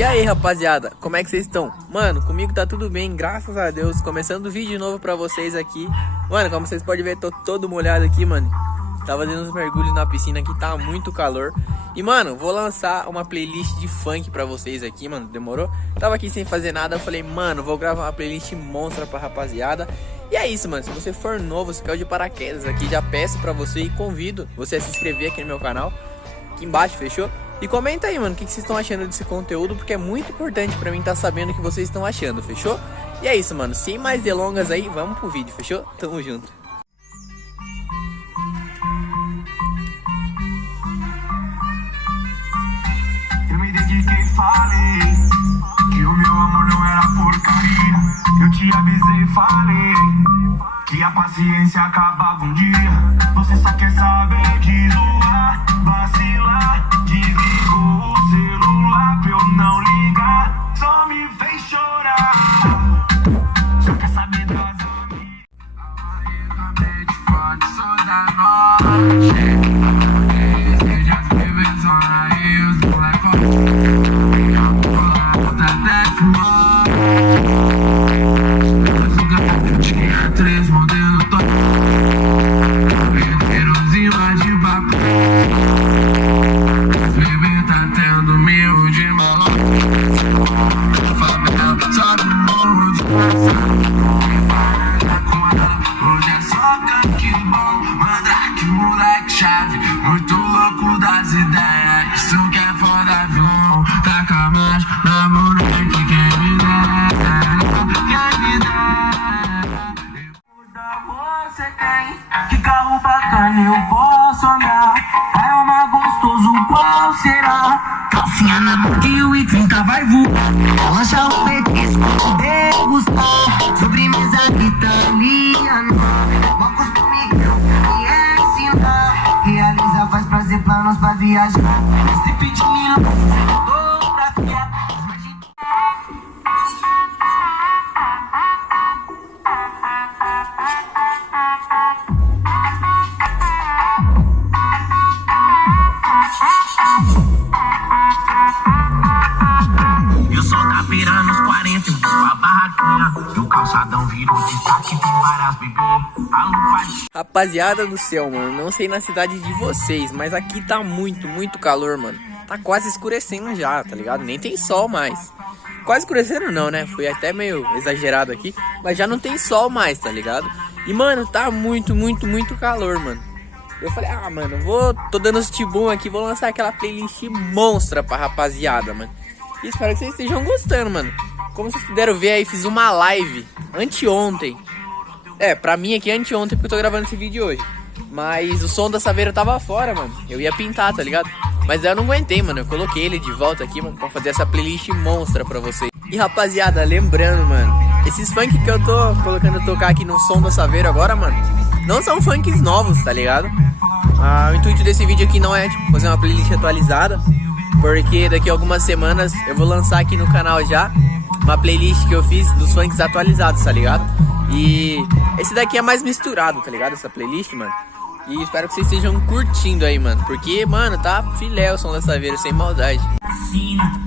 E aí, rapaziada, como é que vocês estão? Mano, comigo tá tudo bem, graças a Deus. Começando o vídeo novo pra vocês aqui. Mano, como vocês podem ver, tô todo molhado aqui, mano. Tava dando uns mergulhos na piscina aqui, tá muito calor. E, mano, vou lançar uma playlist de funk pra vocês aqui, mano, demorou? Tava aqui sem fazer nada, eu falei, mano, vou gravar uma playlist monstra pra rapaziada. E é isso, mano, se você for novo, se caiu de paraquedas aqui, já peço pra você e convido você a se inscrever aqui no meu canal. Aqui embaixo, fechou? E comenta aí, mano, o que vocês estão achando desse conteúdo, porque é muito importante pra mim estar sabendo o que vocês estão achando, fechou? E é isso, mano, sem mais delongas aí, vamos pro vídeo, fechou? Tamo junto. Eu me dediquei e falei que o meu amor não era porcaria. Eu te avisei e falei que a paciência acabava um dia. Você só quer saber de zoar, vacilar. Desligou o celular pra eu não ligar, só me fez chorar. Só quer saber das amigas. Acabei de foto, sou da noite. Já escrevi só aí, os moleques. Tinha 3 modelos top, venderozinho de papo. Bebê tá tendo mil de maluco. Favela só no morro de hoje é só gangue bom, mandrake, moleque chave. Muito louco das ideias, isso que é foda, vilão. Taca mais na moleque, quem me dera, quem me dera. Você tem que carro bacana eu posso andar. É uma gostoso, qual será? Calcinha na mão de 1,30 vai voar. Lancha o petisco, degustar. Sobremesa italiana. Bom costume que eu me ensinar. Realiza, faz prazer, planos pra viajar. Strip de Milão, tô pra ficar. Eu só tá pirando os 40 pra barraquinha. E o calçadão virou destaque, tem várias bebês. A luva de... Rapaziada do céu, mano, não sei na cidade de vocês, mas aqui tá muito calor, mano. Tá quase escurecendo já, tá ligado? Nem tem sol mais. Quase escurecendo não, né? Foi até meio exagerado aqui, mas já não tem sol mais, tá ligado? E, mano, tá muito calor, mano. Eu falei, ah, mano, tô dando os tibum aqui, vou lançar aquela playlist monstra pra rapaziada, mano. E espero que vocês estejam gostando, mano. Como vocês puderam ver aí, fiz uma live anteontem. É, pra mim aqui é anteontem, porque eu tô gravando esse vídeo hoje. Mas o som da Saveira tava fora, mano. Eu ia pintar, tá ligado? Mas aí eu não aguentei, mano. Eu coloquei ele de volta aqui, mano, pra fazer essa playlist monstra pra vocês. E, rapaziada, lembrando, mano, esses funk que eu tô colocando tocar aqui no som da Saveira agora, mano, não são funks novos, tá ligado? O intuito desse vídeo aqui não é, tipo, fazer uma playlist atualizada, porque daqui a algumas semanas eu vou lançar aqui no canal já uma playlist que eu fiz dos funks atualizados, tá ligado? E esse daqui é mais misturado, tá ligado? Essa playlist, mano. E espero que vocês estejam curtindo aí, mano, porque, mano, tá filé o som da Saveira, sem maldade.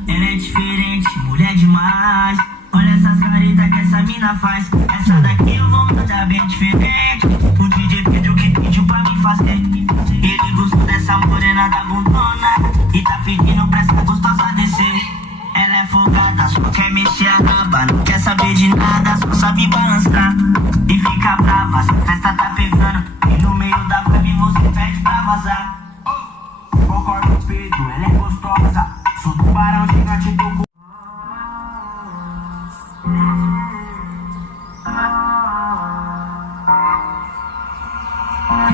Ela é diferente, mulher demais. Olha essas caretas que essa mina faz. Essa daqui eu vou mandar bem diferente. O DJ pediu que pediu pra mim fazer. Ele gostou dessa morena da bundona e tá pedindo pra essa gostosa descer. Ela é folgada, só quer mexer a raba. Não quer saber de nada, só sabe balançar. E fica brava, essa festa tá pegando. E no meio da vibe você pede pra vazar. Concordo no peito, ela é gostosa. Sou do barão gigante do...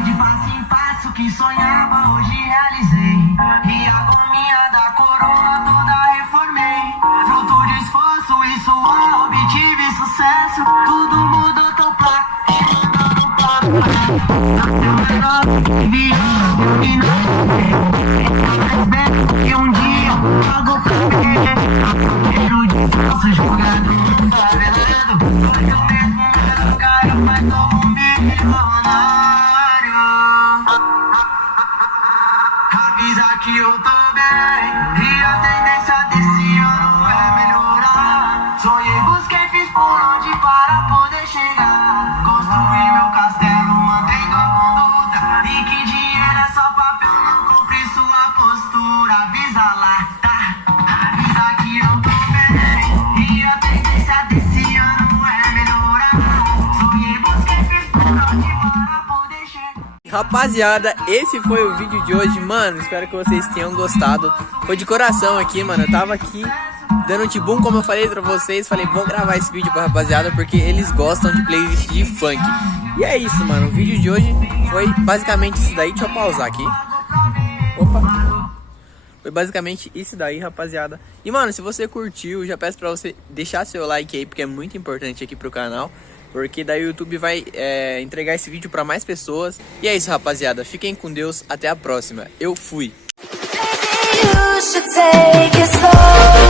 De passo em passo que sonhava, hoje realizei. E a gominha da coroa toda reformei. Fruto de esforço e suor, obtive sucesso. Tudo mudou, tô placa e mandando placa. Nasceu menor, virou e não mais bem que um dia pago pra ver. Cheiro de falso jogador, favelado. Hoje eu mesmo era o cara, mas tô um milionário. Avisa que eu tô bem. E a tendência desse ano é Rapaziada, esse foi o vídeo de hoje, mano. Espero que vocês tenham gostado. Foi de coração aqui, mano. Eu tava aqui dando tibum, como eu falei pra vocês. Falei, vou gravar esse vídeo pra rapaziada, porque eles gostam de playlist de funk. E é isso, mano. O vídeo de hoje foi basicamente isso daí. Deixa eu pausar aqui. Opa. Foi basicamente isso daí, rapaziada. E, mano, se você curtiu, já peço pra você deixar seu like aí, porque é muito importante aqui pro canal. Porque daí o YouTube vai entregar esse vídeo pra mais pessoas. E é isso, rapaziada. Fiquem com Deus. Até a próxima. Eu fui. You should take it slow.